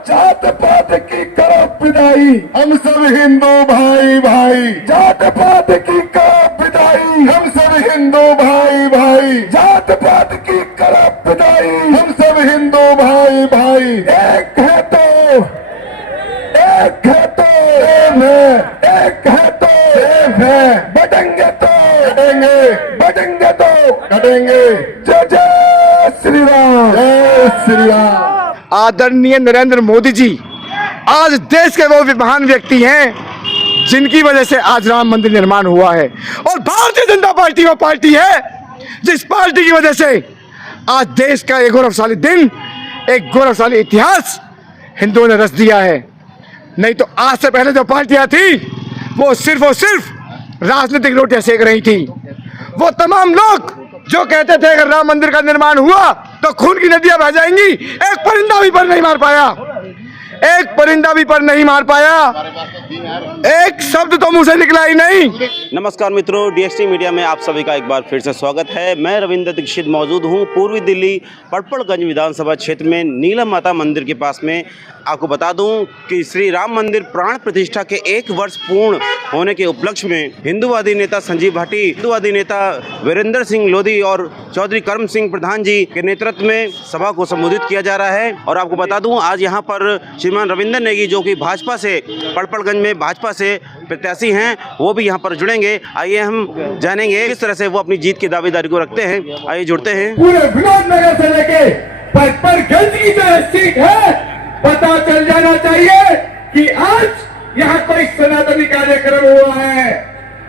जात पात की करो विदाई, हम सब हिंदू भाई भाई। जात पात की करो विदाई, हम सब हिंदू भाई भाई। जात पात की करो विदाई, हम सब हिंदू भाई भाई। एक है तो सेम है, एक है तो सेफ है, बढ़ेंगे तो कटेंगे बढ़ेंगे तो कटेंगे। जय जय श्री राम। जय श्री राम। आदरणीय नरेंद्र मोदी जी आज देश के वो महान व्यक्ति हैं जिनकी वजह से आज राम मंदिर निर्माण हुआ है, और भारतीय जनता पार्टी वो पार्टी है जिस पार्टी की वजह से आज देश का एक गौरवशाली दिन, एक गौरवशाली इतिहास हिंदुओं ने रच दिया है। नहीं तो आज से पहले जो पार्टियां थी वो सिर्फ और सिर्फ राजनीतिक रोटियां सेक रही थी। वो तमाम लोग जो कहते थे अगर राम मंदिर का निर्माण हुआ तो खून की नदियां बह जाएंगी, एक परिंदा भी पर नहीं मार पाया, एक परिंदा भी पर नहीं मार पाया, एक शब्द तो मुंह से निकला ही नहीं। नमस्कार मित्रों, डीएसटी मीडिया में आप सभी का एक बार फिर से स्वागत है। मैं रविंद्र दीक्षित मौजूद हूं पूर्वी दिल्ली पड़पड़गंज विधानसभा क्षेत्र में नीलम माता मंदिर के पास में। आपको बता दूं कि श्री राम मंदिर प्राण प्रतिष्ठा के 1 वर्ष पूर्ण होने के उपलक्ष्य में हिंदूवादी नेता संजीव भाटी, हिंदूवादी नेता वीरेंद्र सिंह लोधी और चौधरी कर्म सिंह प्रधान जी के नेतृत्व में सभा को संबोधित किया जा रहा है। और आपको बता दूं आज यहाँ पर श्रीमान रविंद्र नेगी जो कि भाजपा से पड़पड़गंज में भाजपा से प्रत्याशी हैं, वो भी यहाँ पर जुड़ेंगे। आइए हम जानेंगे किस तरह से वो अपनी जीत की दावेदारी को रखते हैं। आइए जुड़ते हैं। पूरे विनोद नगर से लेके पड़पड़गंज की जो सीट है पता चल जाना चाहिए कि आज यहाँ कोई सनातनी कार्यक्रम हुआ है।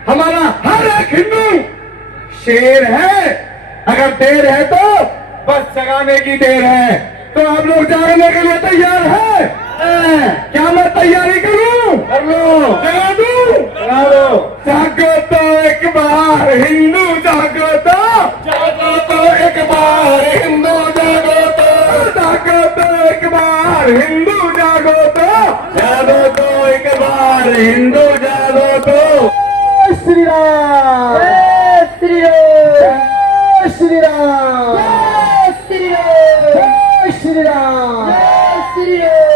हमारा हर एक हिंदू शेर है, अगर देर है तो बस जगाने की देर है। तो आप लोग जागने के लिए तैयार है? क्या मैं तैयारी करूं? कर लो, जगा दूं? जगा दो। जागो तो एक बार हिंदू, जागो तो एक बार हिंदू, जागो तो एक बार हिंदू, जागो तो एक बार हिंदू, जागो तो। जय श्री राम, जय श्री राम, जय श्री राम, जय श्री राम, जय श्री राम, जय श्री राम।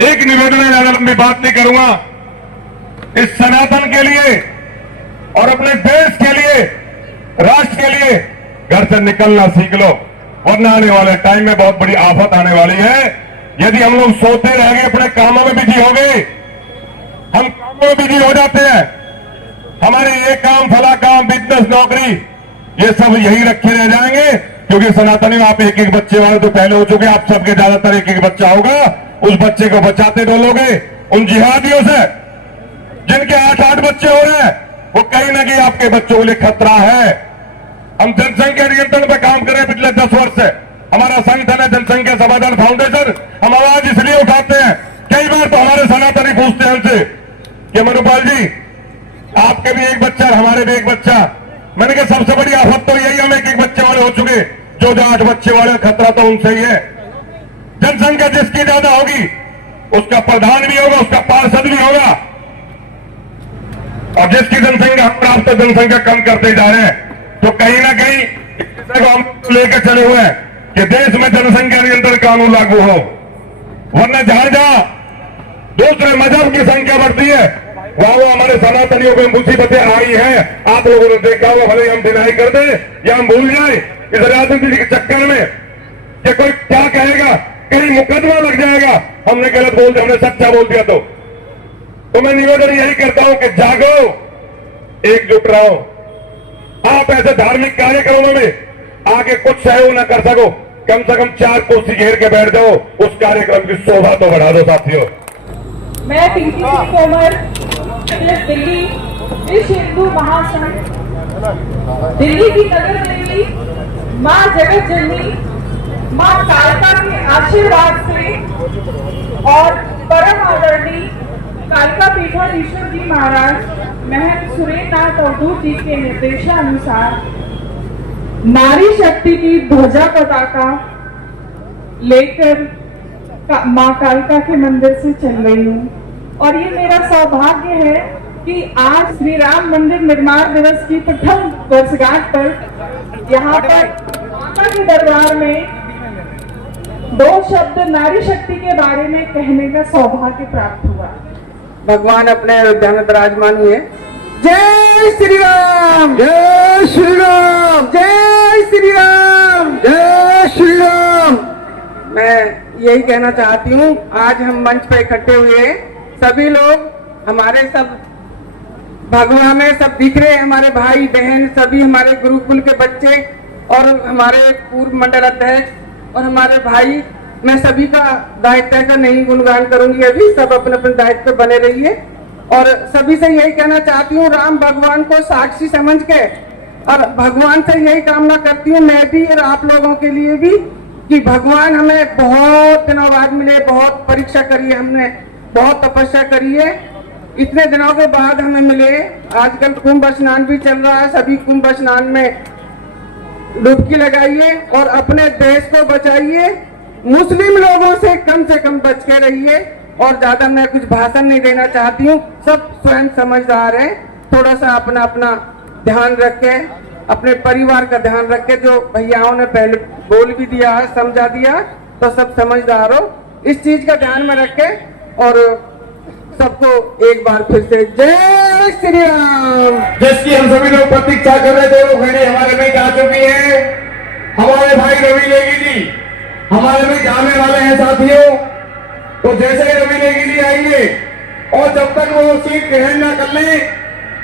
एक निवेदन है, ज्यादा लंबी बात नहीं करूंगा। इस सनातन के लिए और अपने देश के लिए, राष्ट्र के लिए घर से निकलना सीख लो, वरना आने वाले टाइम में बहुत बड़ी आफत आने वाली है। यदि हम लोग सोते रह गए, अपने कामों में बिजी हो गए, हम कामों में बिजी हो जाते हैं, हमारे ये काम, फला काम, बिजनेस, नौकरी, ये सब यही रखे रह जाएंगे। क्योंकि सनातनी आप एक एक बच्चे वाले तो पहले हो चुके, आप सबके ज्यादातर एक एक बच्चा होगा। उस बच्चे को बचाते डोलोगे उन जिहादियों से जिनके 8-8 बच्चे हो रहे हैं, वो कहीं ना कहीं आपके बच्चों के लिए खतरा है। हम जनसंख्या नियंत्रण पे काम कर रहे हैं पिछले 10 वर्ष से। हमारा संगठन है जनसंख्या समाधान फाउंडेशन। हम आवाज इसलिए उठाते हैं, कई बार तो हमारे सनातनी पूछते हैं हमसे कि मनुपाल जी आपके भी एक बच्चा, हमारे भी एक बच्चा। मैंने कहा सबसे बड़ी आफत तो यही, हम एक बच्चे वाले हो चुके, जो 8 बच्चे वाले, खतरा तो उनसे ही है। जनसंख्या जिसकी ज्यादा होगी उसका प्रधान भी होगा, उसका पार्षद भी होगा, और जिसकी जनसंख्या हम तो जनसंख्या कम करते जा रहे हैं। तो कहीं ना कहीं हम लेकर चले हुए हैं कि देश में जनसंख्या नियंत्रण कानून लागू हो, वरना जहां जहां दूसरे मजहब की संख्या बढ़ती है वहां वो हमारे सनातनियों को मुसीबतें आई हैं। आप लोगों ने देखा होगा, भले हम डिनाई कर दें या हम भूल जाए इस राजनीति के चक्कर में कि कोई क्या कहेगा, कहीं मुकदमा लग जाएगा, हमने गलत बोल दिया, हमने सच्चा बोल दिया। तो मैं निवेदन यही करता हूं कि जागो, एकजुट रहो। आप ऐसे धार्मिक कार्यक्रमों में आगे कुछ सहयोग न कर सको, कम से कम 4 कुर्सी घेर के बैठ जाओ, उस कार्यक्रम की शोभा तो बढ़ा दो साथियों। मैं पिंकी सिंह तोमर, दिल्ली विश्व हिंदू महासंघ, दिल्ली की नगर देवी मां जगत जननी मां कालिका के आशीर्वाद से और परम आदरणीय कालिका पीठाधीश्वर जी महाराज महंत सुरेंद्रनाथ अवधूत जी के निर्देशानुसार नारी शक्ति की ध्वजा पताका लेकर मां कालिका के मंदिर से चल रही हूँ। और ये मेरा सौभाग्य है कि आज श्री राम मंदिर निर्माण दिवस की प्रथम वर्षगांठ पर यहाँ पर माता के दरबार में 2 शब्द नारी शक्ति के बारे में कहने का सौभाग्य प्राप्त हुआ। भगवान अपने अयोध्या में विराजमान हुए। जय श्री राम, जय श्री राम, जय श्री राम, जय श्री राम। मैं यही कहना चाहती हूँ, आज हम मंच पर इकट्ठे हुए सभी लोग, हमारे सब भगवा में सब दिख रहे हैं, हमारे भाई बहन सभी, हमारे गुरुकुल के बच्चे और हमारे पूर्व मंडल अध्यक्ष और हमारे भाई। मैं सभी का दायित्व का नहीं गुणगान करूंगी, अभी सब अपने अपने दायित्व बने रहिए। और सभी से यही कहना चाहती हूँ, राम भगवान को साक्षी समझ के और भगवान से यही कामना करती हूँ मैं भी और आप लोगों के लिए भी, कि भगवान हमें बहुत दिनों बाद मिले, बहुत परीक्षा करी है हमने, बहुत तपस्या करी है, इतने दिनों के बाद हमें मिले। आजकल कुंभ स्नान भी चल रहा है, सभी कुंभ स्नान में डुबकी लगाइए और अपने देश को बचाइए। मुस्लिम लोगों से कम बच के रहिए। और ज्यादा मैं कुछ भाषण नहीं देना चाहती हूँ, सब स्वयं समझदार हैं। थोड़ा सा अपना अपना ध्यान रखे, अपने परिवार का ध्यान रखे। जो भैयाओं ने पहले बोल भी दिया है, समझा दिया, तो सब समझदार हो, इस चीज का ध्यान में रखे। और सबको एक बार फिर से जय श्री राम। जिसकी हम सभी लोग प्रतीक्षा कर रहे थे वो घड़ी हमारे में आ चुकी है। हमारे भाई रवि नेगी जी हमारे में जाने वाले हैं साथियों। तो जैसे ही रवि नेगी जी आएंगे और जब तक वो सीट ग्रहण न कर ले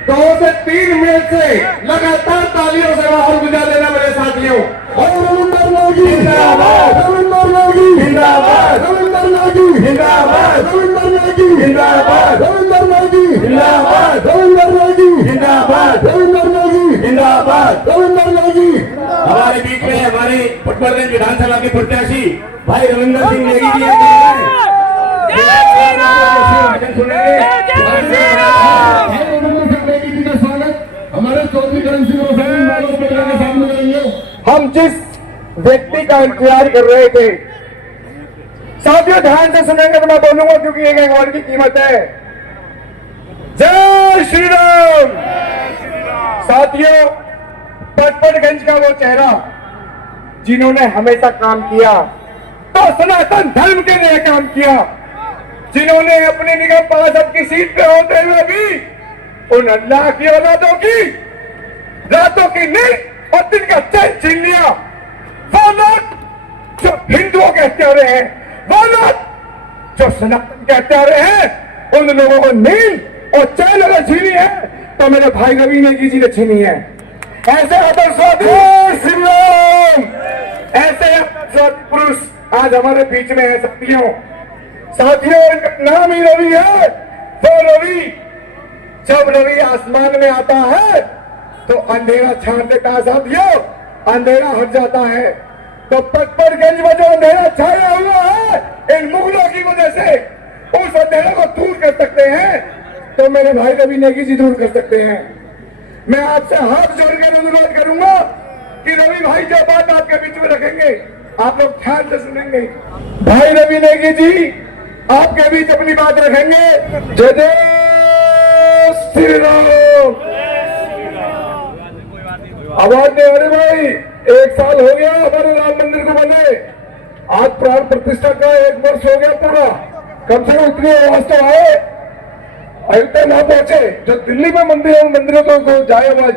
2 से 3 मिनट से लगातार तालियों से बाहर गुजार देना मेरे साथियों। रविंदर नेगी जिंदाबाद, रविंदर नेगी जिंदाबाद, रविंदर नेगी जिंदाबाद, रविंदर नेगी जिंदाबाद, रविंदर नेगी जिंदाबाद, रविंदर नेगी जिंदाबाद, रविंदर नेगी जिंदाबाद, रविंदर नेगी। हमारे बीच में हमारे पटवर्धन विधानसभा के प्रत्याशी भाई रविंदर सिंह नेगी जी हमारे चौधरी करण सिंह के सामने करेंगे। हम जिस व्यक्ति का इंतजार कर रहे थे, साथियों ध्यान से सुनेंगे तो मैं बोलूंगा, क्योंकि एक वर्ड की कीमत है। जय श्री राम। साथियों, पटपटगंज का वो चेहरा जिन्होंने हमेशा काम किया, तो सनातन धर्म के लिए काम किया, जिन्होंने अपने निगम पार्षद की सीट पे होते हुए भी उन अल्लाह की औलादों की रातों की नींद और दिन का चैन छीन लिया। वो लोग जो हिंदुओं के हत्यारे हैं, वो लोग जो सनातन के हत्यारे हैं, उन लोगों को नींद और चैन अगर छीनी है तो मेरे भाई रवि नेगी जी ने छीनी है। ऐसे आदर्शवादी ऐसे आदर्शवादी पुरुष आज हमारे बीच में है साथियों। इनका नाम ही रवि है। वो रवि, जब रवि आसमान में आता है तो अंधेरा छान देता है साथियों, अंधेरा हट जाता है। तो पटपटगंज में जो अंधेरा छाया हुआ है इन मुगलों की वजह से, उस अंधेरे को दूर कर सकते हैं तो मेरे भाई रवि नेगी जी दूर कर सकते हैं। मैं आपसे हाथ जोड़कर अनुरोध करूंगा कि रवि भाई जो बात आपके बीच में रखेंगे आप लोग ध्यान से सुनेंगे। भाई रवि नेगी जी आपके बीच अपनी बात रखेंगे। जय जय श्री राम। आवाज दे अरे भाई, 1 साल हो गया हमारे राम मंदिर को बने, आज प्राण प्रतिष्ठा का 1 वर्ष हो गया पूरा। कम से कम उतनी आवाज तो आए, अयोध्या ना पहुंचे, जो दिल्ली में मंदिर है उन मंदिरों को जाए आवाज।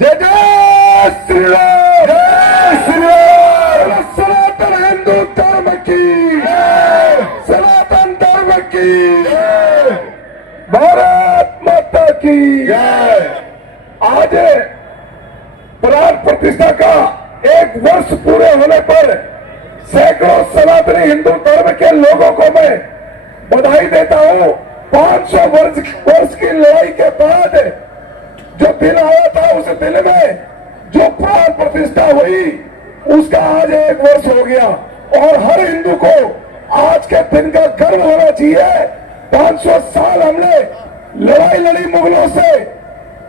जय जय श्री राम, जय श्री राम। सनातन हिंदू धर्म की जय, सनातन धर्म की जय, भारत माता की जय। आज प्राण प्रतिष्ठा का 1 वर्ष पूरे होने पर सैकड़ों सनातनी हिंदू धर्म के लोगों को मैं बधाई देता हूं। 500 वर्ष की लड़ाई के बाद जो दिन आया था, उस दिन में जो प्राण प्रतिष्ठा हुई, उसका आज 1 वर्ष हो गया और हर हिंदू को आज के दिन का गर्व होना चाहिए। 500 साल हमने लड़ाई लड़ी मुगलों से,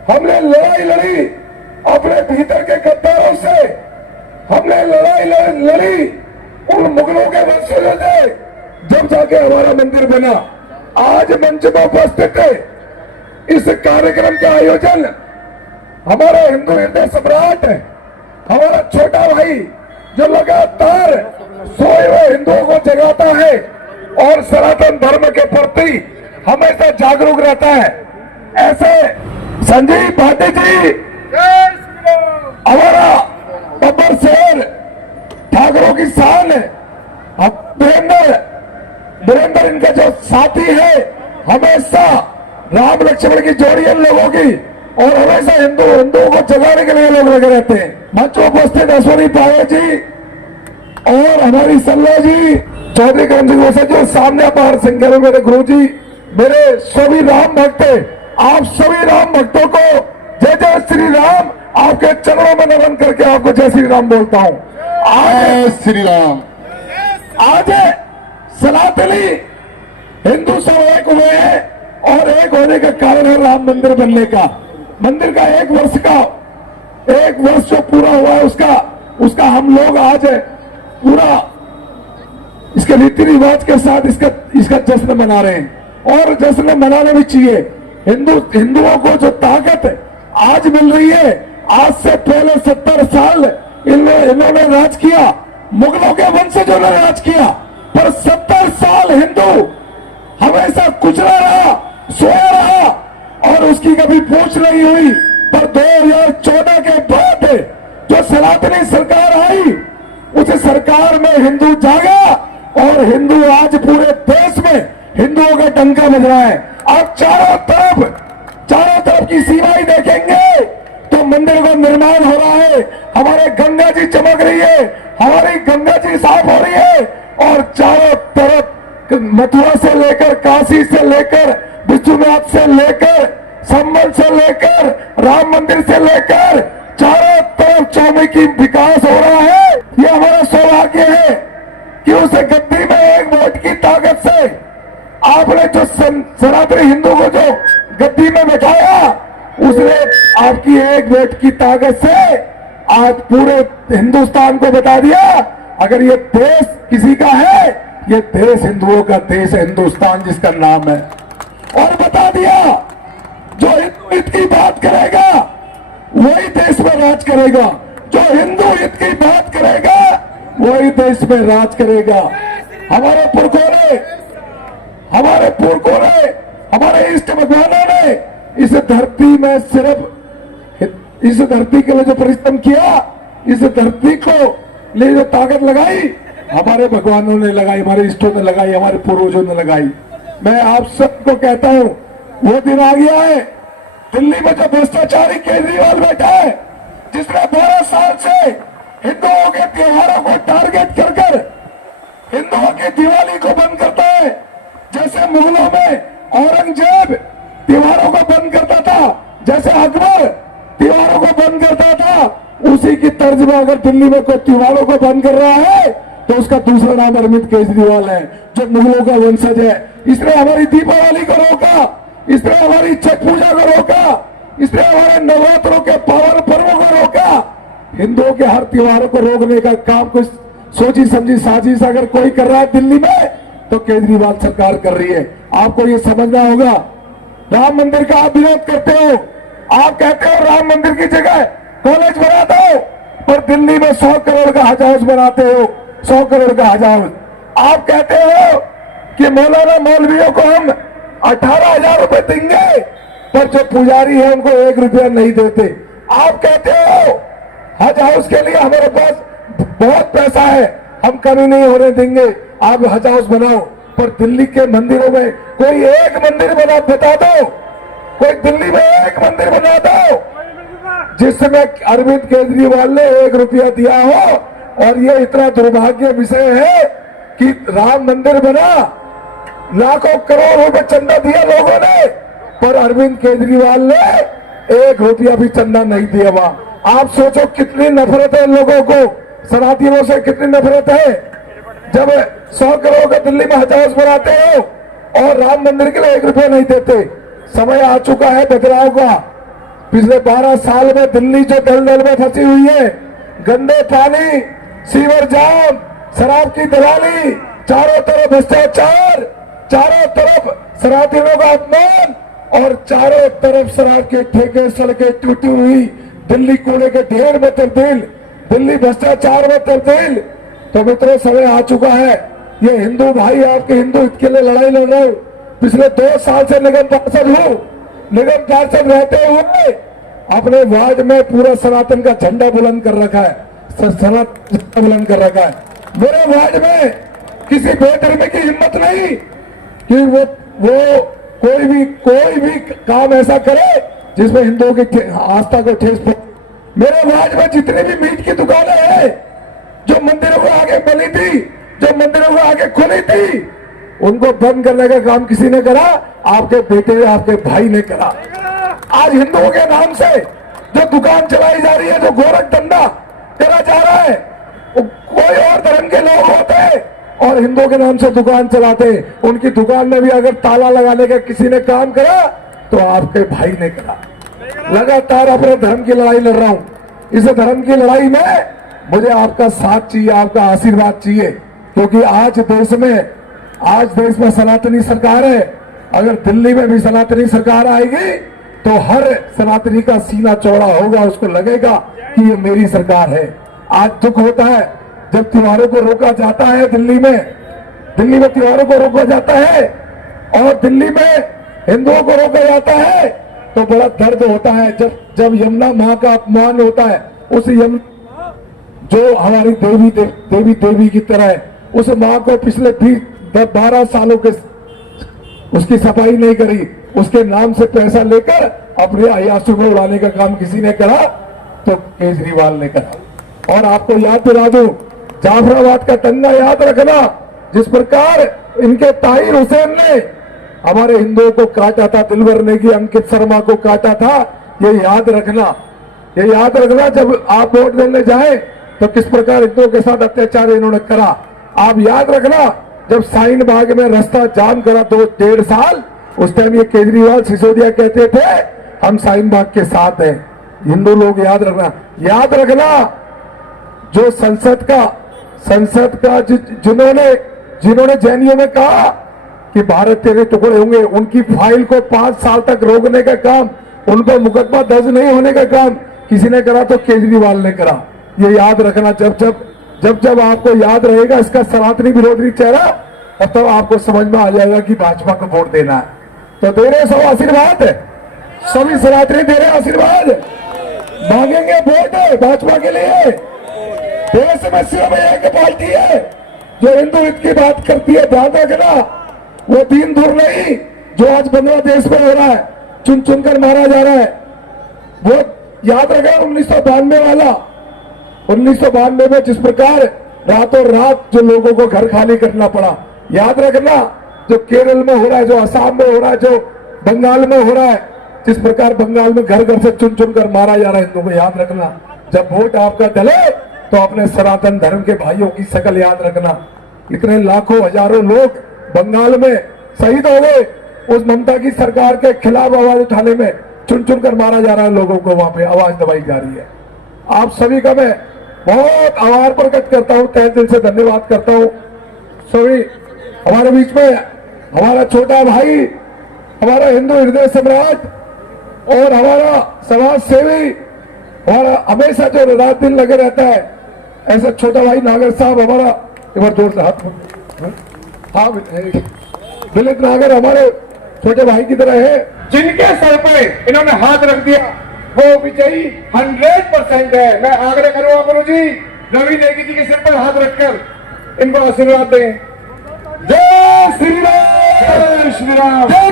हमने लड़ाई लड़ी अपने भीतर के गद्दारों से, हमने लड़ाई लड़ी उन मुगलों के वंशजों से, जब जाके हमारा मंदिर बना। आज मंच में उपस्थित है इस कार्यक्रम का आयोजन हमारा हिंदू हृदय सम्राट है, हमारा छोटा भाई जो लगातार सोए हुए हिंदुओं को जगाता है और सनातन धर्म के प्रति हमेशा जागरूक रहता है, ऐसे संजीव भाटी जी, हमारा बब्बर शेर, ठाकुरों की शान है, वीरेंद्र इनका जो साथी है, हमेशा राम लक्ष्मण की जोड़ी इन लोगों की, और हमेशा हिंदुओं को जगाने के लिए लोग लगे रहते हैं। मंच में उपस्थित अश्वनी पावे जी और हमारी सल्ला जी, चौधरी करण सिंह वैसे जो सामने बाहर संख्या में मेरे गुरु जी, मेरे सभी राम भक्त, आप सभी राम भक्तों को जय जय श्री राम, आपके चरणों में नमन करके आपको जय श्री राम बोलता हूँ। आज श्री राम, आज सनातनी हिंदू सब एक हुए हैं और एक होने का कारण है राम मंदिर बनने का। मंदिर का 1 वर्ष जो पूरा हुआ है उसका हम लोग आज पूरा इसके रीति रिवाज के साथ इसका जश्न मना रहे हैं और जश्न मनाना भी चाहिए। हिंदुओं को जो ताकत आज मिल रही है, आज से पहले 70 साल इन्होंने राज किया, मुगलों के वंशजों ने राज किया, पर 70 साल हिंदू हमेशा कुचला रहा, सोया रहा और उसकी कभी पूछ नहीं हुई। पर 2014 के बाद जो सनातनी सरकार आई, उस सरकार में हिंदू जागा और हिंदू आज पूरे देश में हिंदुओं का डंका बज रहा है। आप चारों तरफ की सीमाएं देखेंगे तो मंदिर का निर्माण हो रहा है, हमारे गंगा जी चमक रही है, हमारी गंगा जी साफ हो रही है और चारों तरफ मथुरा से लेकर, काशी से लेकर, विश्वनाथ से लेकर, संबल से लेकर, राम मंदिर से लेकर चारों तरफ चौमुखी विकास हो रहा है। ये हमारा सौभाग्य है कि उस गद्दी में 1 वोट की ताकत से आपने जो सनातनी हिंदू को जो गद्दी में बैठाया, उसने आपकी 1 वोट की ताकत से आज पूरे हिंदुस्तान को बता दिया, अगर ये देश किसी का है, ये देश हिंदुओं का देश है, हिंदुस्तान जिसका नाम है। और बता दिया जो हिंदू हित की बात करेगा वही देश में राज करेगा, जो हिंदू हित की बात करेगा वही देश में राज करेगा। हमारे पुरखों ने, हमारे इष्ट भगवानों ने इस धरती में सिर्फ इस धरती के लिए जो परिश्रम किया, इस धरती को लिए जो ताकत लगाई, हमारे भगवानों ने लगाई, हमारे इष्टों ने लगाई, हमारे पूर्वजों ने लगाई। मैं आप सबको कहता हूं, वो दिन आ गया है। दिल्ली में जो भ्रष्टाचारी केजरीवाल बैठा है, जिसने 12 साल से हिंदुओं के त्योहारों को टारगेट कर हिंदुओं की दिवाली को बंद करता है, जैसे मुगलों में औरंगजेब त्योहारों को बंद करता था, जैसे अकबर त्योहारों को बंद करता था, उसी की तर्ज में अगर दिल्ली में कोई त्योहारों को बंद कर रहा है तो उसका दूसरा नाम अरविंद केजरीवाल है, जो मुगलों का वंशज है। इसने हमारी दीपावली को रोका, इसने हमारी छठ पूजा को रोका, इसने हमारे नवरात्रों के पावन पर्वों को रोका। हिंदुओं के हर त्योहारों को रोकने का काम कुछ सोची समझी साजिश अगर कोई कर रहा है दिल्ली में, तो केजरीवाल सरकार कर रही है। आपको ये समझना होगा। राम मंदिर का आप विरोध करते हो, आप कहते हो राम मंदिर की जगह कॉलेज बना दो, पर दिल्ली में 100 करोड़ का हज हाउस बनाते हो, 100 करोड़ का हज हाउस। आप कहते हो कि मौलाना मौलवियों को हम 18,000 रुपए देंगे, पर जो पुजारी है उनको 1 रुपया नहीं देते। आप कहते हो हज हाउस के लिए हमारे पास बहुत पैसा है, हम कमी नहीं होने देंगे, आप हज हाउस बनाओ, पर दिल्ली के मंदिरों में कोई एक मंदिर बता दो, कोई दिल्ली में एक मंदिर बना दो जिसमें अरविंद केजरीवाल ने 1 रुपया दिया हो। और ये इतना दुर्भाग्य विषय है कि राम मंदिर बना, लाखों करोड़ रुपए चंदा दिया लोगों ने, पर अरविंद केजरीवाल ने 1 रुपया भी चंदा नहीं दिया। वहां आप सोचो कितनी नफरत है लोगों को, सनातनियों से कितनी नफरत है। जब 100 करोड़ का दिल्ली में हज हाउस बनाते हो और राम मंदिर के लिए 1 रुपया नहीं देते। समय आ चुका है बदलाव का। पिछले 12 साल में दिल्ली जो दलदल में फंसी हुई है, गंदे पानी, सीवर जाम, शराब की दलाली, चारों तरफ भ्रष्टाचार, चारों तरफ सनातनियों का अपमान और चारों तरफ शराब के ठेके, सड़कें टूटी हुई, दिल्ली कूड़े के ढेर में तब्दील, दिल्ली भ्रष्टाचार में तब्दील। तो मित्रों, समय आ चुका है। ये हिंदू भाई आपके हिंदू हित के लिए लड़ाई लड़ रहे हो। पिछले 2 साल से निगम पार्षद हूं। निगम पार्षद रहते हुए अपने वार्ड में पूरा सनातन का झंडा बुलंद कर रखा है, सनातन झंडा बुलंद कर रखा है। मेरे वार्ड में किसी बेधर्मी की हिम्मत नहीं कि वो कोई भी काम ऐसा करे जिसमें हिंदुओं की आस्था को ठेस पहुंचे। मेरे वार्ड में जितनी भी मीट की दुकानें हैं, जो मंदिरों को आगे बनी थी, जो मंदिरों को आगे खुली थी, उनको बंद करने का काम किसी ने करा? आपके बेटे, आपके भाई ने करा। आज हिंदुओं के नाम से जो दुकान चलाई जा रही है, जो गोरख धंधा करा जा रहा है, कोई और धर्म के लोग होते और हिंदुओं के नाम से दुकान चलाते। उनकी दुकान में भी अगर ताला लगाने का किसी ने काम करा तो आपके भाई ने करा। लगातार अपने धर्म की लड़ाई लड़ रहा हूं। इस धर्म की लड़ाई में मुझे आपका साथ चाहिए, आपका आशीर्वाद चाहिए, क्योंकि आज देश में सनातनी सरकार है। अगर दिल्ली में भी सनातनी सरकार आएगी तो हर सनातनी का सीना चौड़ा होगा, उसको लगेगा कि ये मेरी सरकार है। आज दुख होता है जब त्योहारों को रोका जाता है। दिल्ली में त्योहारों को रोका जाता है और दिल्ली में हिंदुओं को रोका जाता है तो बड़ा दर्द होता है। जब यमुना मां का अपमान होता है, उस यमुना जो हमारी देवी की तरह है, उस मां को पिछले 12 सालों के उसकी सफाई नहीं करी, उसके नाम से पैसा लेकर अपने अयाशों में उड़ाने का काम किसी ने करा तो केजरीवाल ने करा। और आपको याद दिला दूं, जाफराबाद का दंगा याद रखना, जिस प्रकार इनके ताहिर हुसैन ने हमारे हिंदुओं को काटा था, दिलवर नेगी, अंकित शर्मा को काटा था। ये याद रखना जब आप वोट देने जाए तो किस प्रकार हिंदुओं के साथ अत्याचार इन्होंने करा। आप याद रखना जब शाहीन बाग में रास्ता जाम करा 2-1.5 साल, उस टाइम ये केजरीवाल सिसोदिया कहते थे हम शाहीन बाग के साथ हैं। हिंदू लोग याद रखना जो संसद का जिन्होंने जैनियों में कहा कि भारत तेरे टुकड़े होंगे, उनकी फाइल को 5 साल तक रोकने का काम, उनको मुकदमा दर्ज नहीं होने का काम किसी ने करा तो केजरीवाल ने करा। ये याद रखना। जब आपको याद रहेगा इसका सनातनी विरोधी चेहरा, तब आपको समझ में आ जाएगा कि भाजपा को वोट देना है। तो दे रहे सब आशीर्वाद, सभी सनातनी दे रहे आशीर्वाद, मांगेंगे वोट भाजपा के लिए। देश में सिर्फ एक पार्टी है जो हिंदू हित की बात करती है, ध्यान रखना। वो दीन दूर नहीं जो आज बांग्लादेश में हो रहा है, चुन चुनकर मारा जा रहा है। वो याद रखा 1992 वाला, 1992 में जिस प्रकार रातों रात जो लोगों को घर खाली करना पड़ा। याद रखना जो केरल में हो रहा है, जो असम में हो रहा है, जो बंगाल में हो रहा है, जिस प्रकार बंगाल में घर घर से चुन चुन कर मारा जा रहा है हिंदुओं को। याद रखना जब वोट आपका डले तो अपने सनातन धर्म के भाइयों की शकल याद रखना। इतने लाखों हजारों लोग बंगाल में शहीद हो गए उस ममता की सरकार के खिलाफ आवाज उठाने में, चुन चुन कर मारा जा रहा है लोगों को, वहां पे आवाज दबाई जा रही है। आप सभी का मैं बहुत आभार प्रकट करता हूं, तहे दिल से धन्यवाद करता हूं। सभी हमारे बीच में हमारा छोटा भाई, हमारा हिंदू हृदय सम्राट और हमारा समाज सेवी, हमारा हमेशा जो रात दिन लगे रहता है, ऐसा छोटा भाई नागर साहब हमारा, एक बार जोर से हाथ, हाँ विलित नागर हमारे छोटे भाई की तरह है, जिनके सर पे इन्होंने हाथ रख दिया वो विजयी 100% है। मैं आग्रह करूंगा गुरु जी रवि नेगी जी के सिर पर हाथ रखकर इनको आशीर्वाद दें। जय श्री राम, जय श्री राम, जय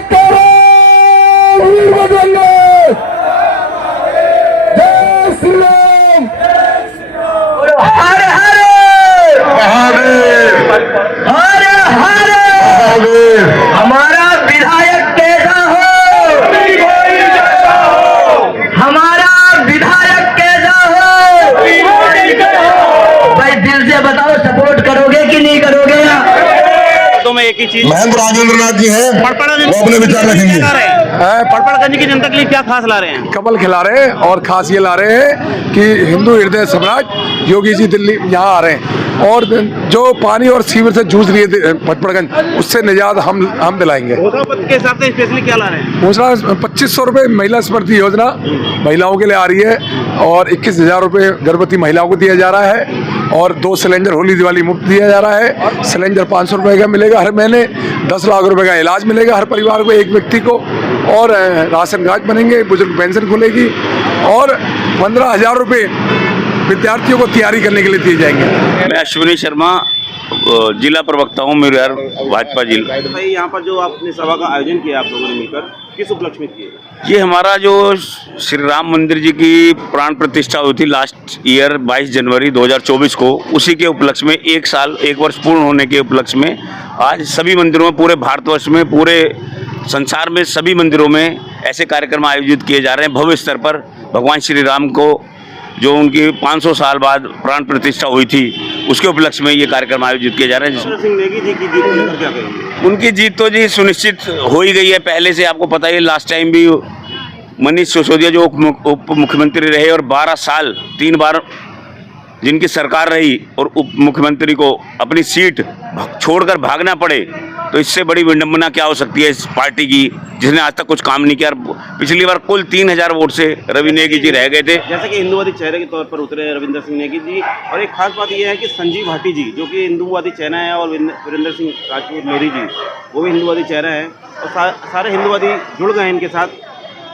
श्री राम। हर हर हर हर हमारा विधायक कैसा हो, हमारा विधायक कैसा हो, एक ही चीज, महेंद्र राजेंद्र नाथ जी हैं, वो अपने विचार रखेंगे। पड़पड़गंज की जनता के लिए क्या खास ला रहे हैं? कमल खिला रहे हैं और खास ये ला रहे हैं कि हिंदू हृदय सम्राट योगी जी दिल्ली यहाँ आ रहे हैं और जो पानी और सीवर से जूझ रही है पटपड़गंज, उससे निजात हम दिलाएंगे। पद के हिसाब से स्पेशली क्या ला रहे हैं? दूसरा 2500 रुपये महिला स्मृति योजना महिलाओं के लिए आ रही है और 21,000 रुपये गर्भवती महिलाओं को दिया जा रहा है और 2 सिलेंडर होली दिवाली मुफ्त दिया जा रहा है। सिलेंडर 500 रुपये का मिलेगा हर महीने, 10 लाख रुपए का इलाज मिलेगा हर परिवार को, एक व्यक्ति को, और राशन कार्ड बनेंगे, बुजुर्ग पेंशन खुलेगी और 15,000 रुपये विद्यार्थियों को तैयारी करने के लिए दिए जाएंगे। मैं अश्विनी शर्मा जिला प्रवक्ता हूँ मेरुयार भाजपा जिला। भाई यहाँ पर जो आपने सभा का आयोजन किया आप लोगों ने मिलकर, किस उपलक्ष्य में किए? ये हमारा जो श्री राम मंदिर जी की प्राण प्रतिष्ठा हुई थी लास्ट ईयर 22 जनवरी 2024 को, उसी के उपलक्ष्य में 1 वर्ष पूर्ण होने के उपलक्ष्य में आज सभी मंदिरों में, पूरे भारतवर्ष में, पूरे संसार में सभी मंदिरों में ऐसे कार्यक्रम आयोजित किए जा रहे हैं भव्य स्तर पर। भगवान श्री राम को जो उनकी 500 साल बाद प्राण प्रतिष्ठा हुई थी उसके उपलक्ष्य में ये कार्यक्रम आयोजित किए जा रहे हैं। सिंह नेगी जी की जीत को लेकर क्या कहेंगे? उनकी जीत तो जी सुनिश्चित हो ही गई है पहले से, आपको पता ही है। लास्ट टाइम भी मनीष सिसोदिया जो उप मुख्यमंत्री रहे और 12 साल 3 बार जिनकी सरकार रही और उप मुख्यमंत्री को अपनी सीट छोड़कर भागना पड़े, तो इससे बड़ी विडंबना क्या हो सकती है इस पार्टी की जिसने आज तक कुछ काम नहीं किया। पिछली बार कुल 3000 वोट से रवि नेगी जी रह गए थे। जैसे कि हिंदूवादी चेहरे के तौर पर उतरे रविंदर सिंह नेगी जी, और एक खास बात यह है कि संजीव भाटी जी जो कि हिंदूवादी चेहरा है और वीरेंद्र सिंह राजपूत लोधी जी वो भी हिंदूवादी चेहरा है और सारे हिंदूवादी जुड़ गए हैं इनके साथ,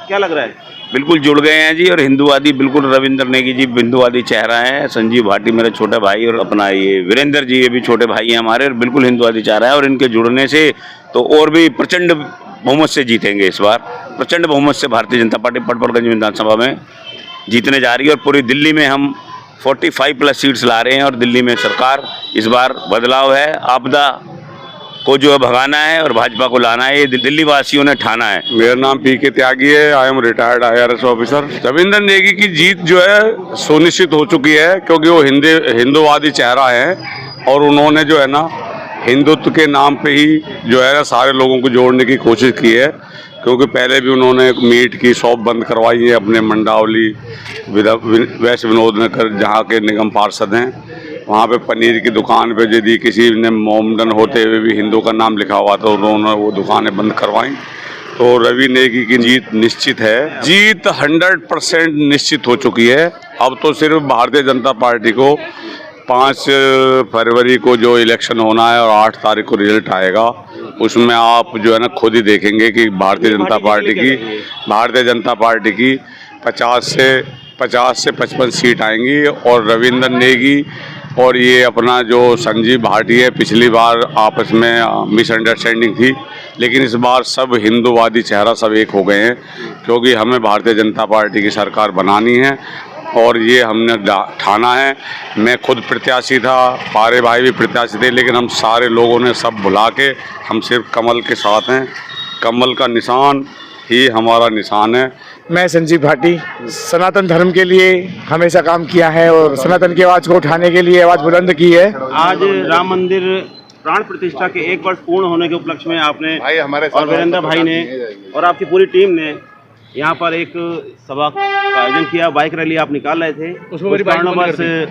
क्या लग रहा है? बिल्कुल जुड़ गए हैं जी, और हिंदूवादी बिल्कुल रविंद्र नेगी जी हिंदूवादी चेहरा है, संजीव भाटी मेरे छोटे भाई, और अपना ये वीरेंद्र जी ये भी छोटे भाई हैं हमारे, और बिल्कुल हिंदूवादी चेहरा है। और इनके जुड़ने से तो और भी प्रचंड बहुमत से जीतेंगे इस बार, प्रचंड बहुमत से भारतीय जनता पार्टी पटपड़गंज विधानसभा में जीतने जा रही है। और पूरी दिल्ली में हम 45+ सीट्स ला रहे हैं और दिल्ली में सरकार इस बार बदलाव है, आपदा को जो है भगाना है और भाजपा को लाना है, ये दिल्ली वासियों ने ठाना है। मेरा नाम पीके त्यागी है, I am retired IRS officer. Ravindra Negi की जीत जो है सुनिश्चित हो चुकी है क्योंकि वो हिंदूवादी चेहरा है और उन्होंने जो है ना हिंदुत्व के नाम पे ही जो है सारे लोगों को जोड़ने की कोशिश की है, क्योंकि पहले भी उन्होंने मीट की शॉप बंद करवाई है अपने मंडावली वैश्य विनोद नगर जहाँ के निगम पार्षद हैं, वहाँ पे पनीर की दुकान पे यदि किसी ने मोमडन होते हुए भी हिंदू का नाम लिखा हुआ था उन्होंने वो दुकानें बंद करवाई। तो रवि नेगी की जीत निश्चित है, जीत 100% निश्चित हो चुकी है। अब तो सिर्फ भारतीय जनता पार्टी को 5 फरवरी को जो इलेक्शन होना है और 8 तारीख को रिजल्ट आएगा, उसमें आप जो है ना खुद ही देखेंगे कि भारतीय जनता पार्टी की 50 से 55 सीट आएंगी। और रविंद्र नेगी और ये अपना जो संजीव भाटी है, पिछली बार आपस में मिसअंडरस्टैंडिंग थी, लेकिन इस बार सब हिंदूवादी चेहरा सब एक हो गए हैं क्योंकि हमें भारतीय जनता पार्टी की सरकार बनानी है और ये हमने ठाना है। मैं खुद प्रत्याशी था, पारे भाई भी प्रत्याशी थे, लेकिन हम सारे लोगों ने सब भुला के हम सिर्फ कमल के साथ हैं। कमल का निशान ही हमारा निशान है। मैं संजीव भाटी सनातन धर्म के लिए हमेशा काम किया है और सनातन की आवाज़ को उठाने के लिए आवाज़ बुलंद की है। आज राम मंदिर प्राण प्रतिष्ठा के 1 वर्ष पूर्ण होने के उपलक्ष्य में आपने और वीरेंद्र भाई ने और आपकी पूरी टीम ने यहाँ पर एक सभा का आयोजन किया, बाइक रैली आप निकाल रहे थे, उसमें कारणों से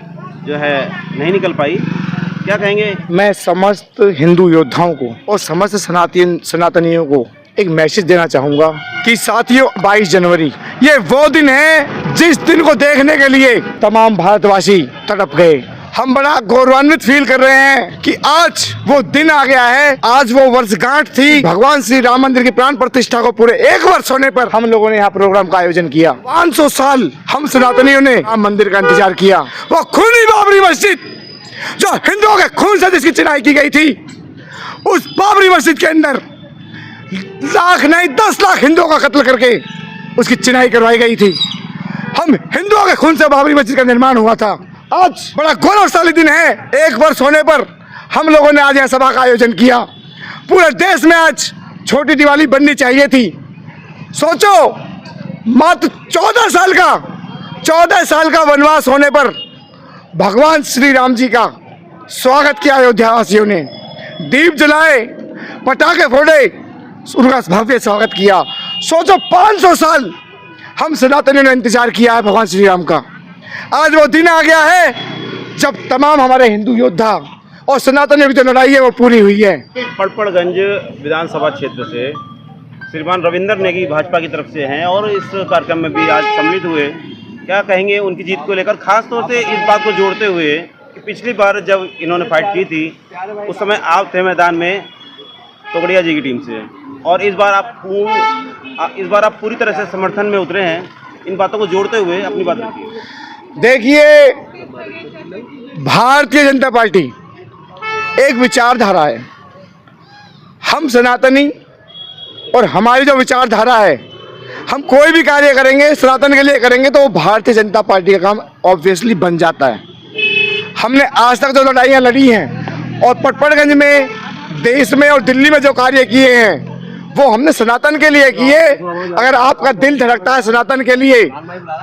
जो है नहीं निकल पाई, क्या कहेंगे? मैं समस्त हिंदू योद्धाओं को और समस्त सनातनियों को एक मैसेज देना चाहूँगा कि साथियों 22 जनवरी ये वो दिन है जिस दिन को देखने के लिए तमाम भारतवासी तड़प गए। हम बड़ा गौरवान्वित फील कर रहे हैं कि आज वो दिन आ गया है, आज वो वर्षगांठ थी भगवान श्री राम मंदिर की प्राण प्रतिष्ठा को पूरे 1 वर्ष होने पर हम लोगों ने यहाँ प्रोग्राम का आयोजन किया। 500 साल हम सनातनियों ने राम मंदिर का इंतजार किया। वो खूनी बाबरी मस्जिद जो हिंदुओं के खून से जिसकी चिनाई की गई थी, उस बाबरी मस्जिद के अंदर लाख नहीं 10 लाख हिंदुओं का कत्ल करके उसकी चिनाई करवाई गई थी। हम हिंदुओं के खून से बाबरी मस्जिद का निर्माण हुआ था। आज बड़ा गौरवशाली दिन है, 1 वर्ष होने पर हम लोगों ने आज यह सभा का आयोजन किया। पूरे देश में आज छोटी दिवाली बननी चाहिए थी। सोचो मात्र 14 साल का वनवास होने पर भगवान श्री राम जी का स्वागत किया अयोध्या वासियों ने, दीप जलाए, पटाखे फोड़े, उनका भव्य स्वागत किया। सोचो 500 साल हम सनातनियों ने इंतजार किया है भगवान श्री राम का। आज वो दिन आ गया है जब तमाम हमारे हिंदू योद्धा और सनातनियों की जो लड़ाई है वो पूरी हुई है। पड़पड़गंज विधानसभा क्षेत्र से श्रीमान रविंद्र नेगी भाजपा की तरफ से हैं और इस कार्यक्रम में भी आज सम्मिलित हुए। क्या कहेंगे उनकी जीत को लेकर, खास तौर से इस बात को जोड़ते हुए कि पिछली बार जब इन्होंने फाइट की थी उस समय आप थे मैदान में तोगड़िया जी की टीम से, और इस बार आप पूरी तरह से समर्थन में उतरे हैं। इन बातों को जोड़ते हुए अपनी बात रखिए। देखिए, भारतीय जनता पार्टी एक विचारधारा है। हम सनातनी और हमारी जो विचारधारा है, हम कोई भी कार्य करेंगे सनातन के लिए करेंगे तो वो भारतीय जनता पार्टी का काम ऑब्वियसली बन जाता है। हमने आज तक जो लड़ाइयाँ लड़ी हैं और पटपड़गंज में, देश में और दिल्ली में जो कार्य किए हैं वो हमने सनातन के लिए किए। अगर आपका दिल धड़कता है सनातन के लिए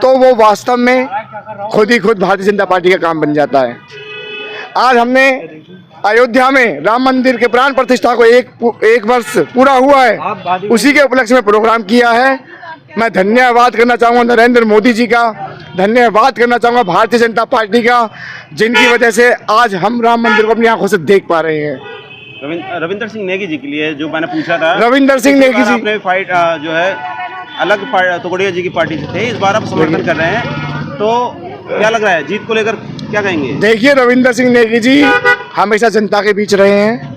तो वो वास्तव में खुद ही खुद भारतीय जनता पार्टी का काम बन जाता है। आज हमने अयोध्या में राम मंदिर के प्राण प्रतिष्ठा को एक वर्ष पूरा हुआ है, उसी के उपलक्ष्य में प्रोग्राम किया है। मैं धन्यवाद करना चाहूँगा नरेंद्र मोदी जी का, धन्यवाद करना चाहूँगा भारतीय जनता पार्टी का, जिनकी वजह से आज हम राम मंदिर को अपनी आंखों से देख पा रहे हैं। रविंदर सिंह नेगी जी के लिए जो मैंने पूछा था, रविंदर सिंह नेगी जी आपने फाइट जो है अलग तोगड़िया जी की पार्टी से थे, इस बार आप समर्थन कर रहे हैं, तो क्या लग रहा है जीत को लेकर क्या कहेंगे? देखिए, रविंदर सिंह नेगी जी हमेशा जनता के बीच रहे हैं।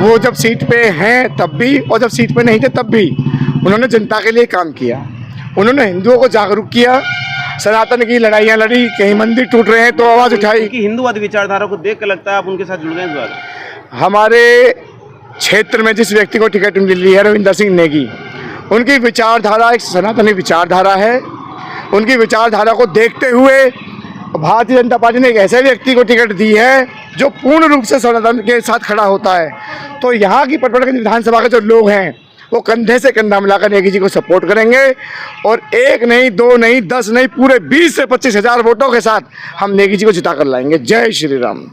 वो जब सीट पे हैं तब भी और जब सीट पे नहीं थे तब भी उन्होंने जनता के लिए काम किया। उन्होंने हिंदुओं को जागरूक किया, सनातन की लड़ाइयाँ लड़ी, कहीं मंदिर टूट रहे हैं तो आवाज़ उठाई। हिंदूवादी विचारधारा को देख कर लगता है आप उनके साथ जुड़ गए इस बार। हमारे क्षेत्र में जिस व्यक्ति को टिकट मिली है रविंदर सिंह नेगी, उनकी विचारधारा एक सनातनी विचारधारा है। उनकी विचारधारा को देखते हुए भारतीय जनता पार्टी ने एक ऐसे व्यक्ति को टिकट दी है जो पूर्ण रूप से सनातन के साथ खड़ा होता है। तो यहाँ की पटपड़गंज विधानसभा के जो लोग हैं वो कंधे से कंधा मिलाकर नेगी जी को सपोर्ट करेंगे और 1 नहीं 2 नहीं 10 नहीं पूरे 20 से 25 हज़ार वोटों के साथ हम नेगी जी को जिता कर लाएंगे। जय श्री राम।